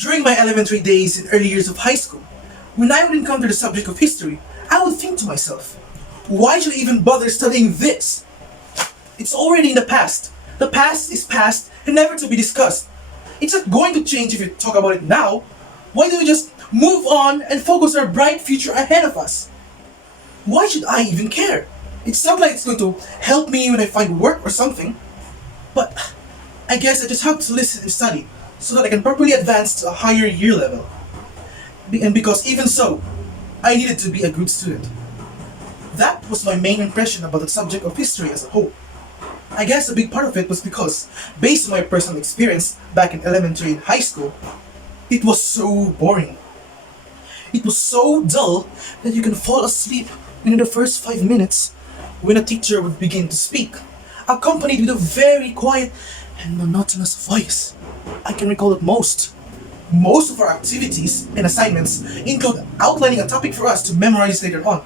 During my elementary days and early years of high school, when I would encounter the subject of history, I would think to myself, why should I even bother studying this? It's already in the past. The past is past and never to be discussed. It's not going to change if you talk about it now. Why don't we just move on and focus our bright future ahead of us? Why should I even care? It's not like it's going to help me when I find work or something. But I guess I just have to listen and study so that I can properly advance to a higher year level. And because even so, I needed to be a good student. That was my main impression about the subject of history as a whole. I guess a big part of it was because, based on my personal experience back in elementary and high school, it was so boring. It was so dull that you can fall asleep within the first 5 minutes when a teacher would begin to speak, accompanied with a very quiet and monotonous voice. I can recall it most. Most of our activities and assignments include outlining a topic for us to memorize later on,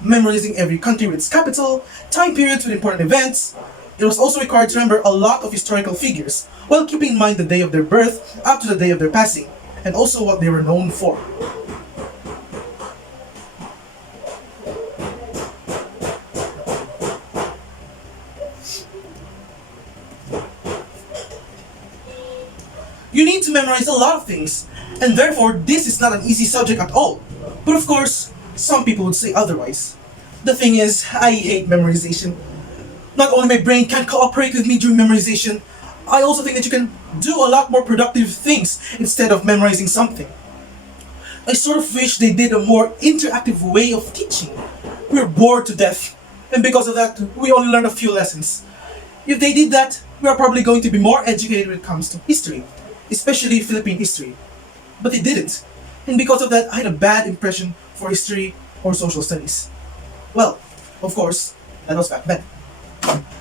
memorizing every country with its capital, time periods with important events. It was also required to remember a lot of historical figures, while keeping in mind the day of their birth up to the day of their passing, and also what they were known for. You need to memorize a lot of things, and therefore this is not an easy subject at all. But of course, some people would say otherwise. The thing is, I hate memorization. Not only my brain can't cooperate with me during memorization, I also think that you can do a lot more productive things instead of memorizing something. I sort of wish they did a more interactive way of teaching. We're bored to death, and because of that, we only learn a few lessons. If they did that, we are probably going to be more educated when it comes to history, especially Philippine history. But they didn't, and because of that, I had a bad impression for history or social studies. Well, of course, that was back then.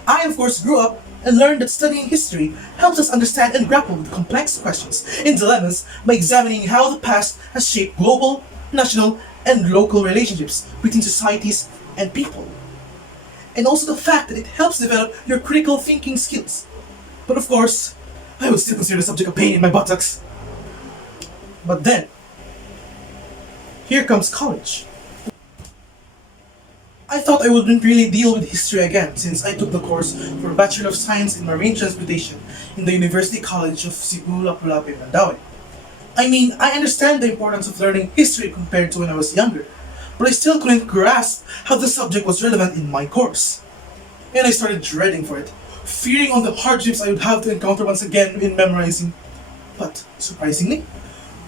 I, of course, grew up and learned that studying history helps us understand and grapple with complex questions and dilemmas by examining how the past has shaped global, national, and local relationships between societies and people. And also the fact that it helps develop your critical thinking skills. But of course, I would still consider the subject a pain in my buttocks. But then, here comes college. I thought I wouldn't really deal with history again since I took the course for Bachelor of Science in Marine Transportation in the University College of Cebu, Lapu-Lapu, Mandaue. I mean, I understand the importance of learning history compared to when I was younger, but I still couldn't grasp how the subject was relevant in my course. And I started dreading for it, fearing on the hardships I would have to encounter once again in memorizing. But, surprisingly,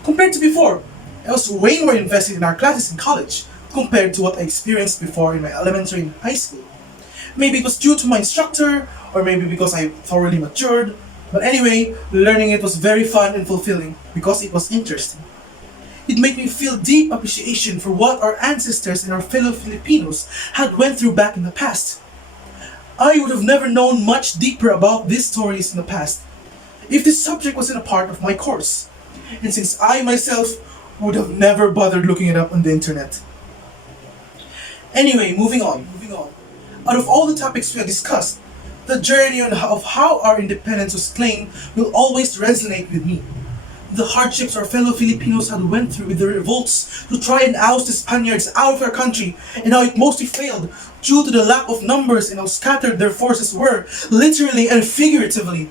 compared to before, I was way more invested in our classes in college compared to what I experienced before in my elementary and high school. Maybe it was due to my instructor, or maybe because I thoroughly matured, but anyway, learning it was very fun and fulfilling because it was interesting. It made me feel deep appreciation for what our ancestors and our fellow Filipinos had went through back in the past. I would have never known much deeper about these stories in the past if this subject wasn't a part of my course, and since I myself would have never bothered looking it up on the internet. Anyway, moving on. Out of all the topics we have discussed, the journey of how our independence was claimed will always resonate with me. The hardships our fellow Filipinos had went through with the revolts to try and oust the Spaniards out of our country, and how it mostly failed due to the lack of numbers and how scattered their forces were, literally and figuratively.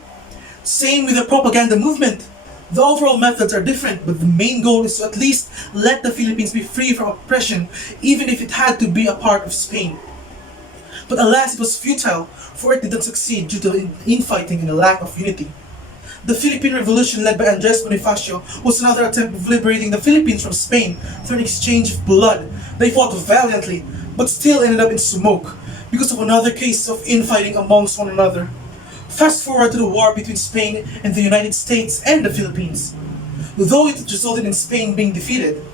Same with the propaganda movement. The overall methods are different, but the main goal is to at least let the Philippines be free from oppression, even if it had to be a part of Spain. But alas, it was futile, for it didn't succeed due to infighting and a lack of unity. The Philippine Revolution led by Andres Bonifacio was another attempt of liberating the Philippines from Spain through an exchange of blood. They fought valiantly, but still ended up in smoke because of another case of infighting amongst one another. Fast forward to the war between Spain and the United States and the Philippines. Though it resulted in Spain being defeated,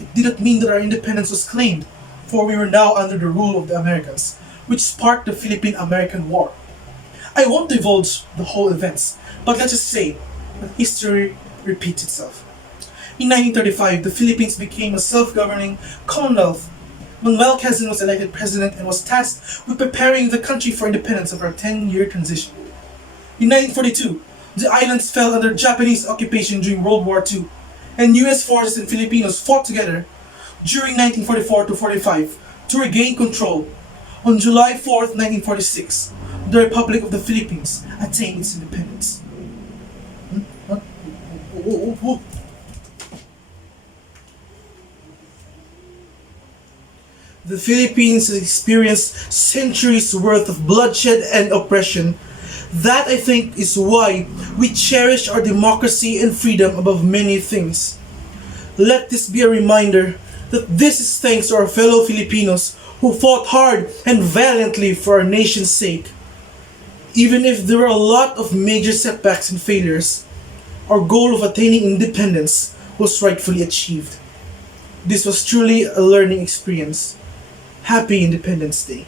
it didn't mean that our independence was claimed, for we were now under the rule of the Americans, which sparked the Philippine-American War. I won't divulge the whole events, but let's just say that history repeats itself. In 1935, the Philippines became a self-governing commonwealth. Manuel Quezon was elected president and was tasked with preparing the country for independence after a 10-year transition. In 1942, the islands fell under Japanese occupation during World War II, and US forces and Filipinos fought together during 1944 to 45 to regain control. On July 4th, 1946, the Republic of the Philippines attained its independence. Huh? The Philippines has experienced centuries worth of bloodshed and oppression. That, I think, is why we cherish our democracy and freedom above many things. Let this be a reminder that this is thanks to our fellow Filipinos who fought hard and valiantly for our nation's sake. Even if there were a lot of major setbacks and failures, our goal of attaining independence was rightfully achieved. This was truly a learning experience. Happy Independence Day.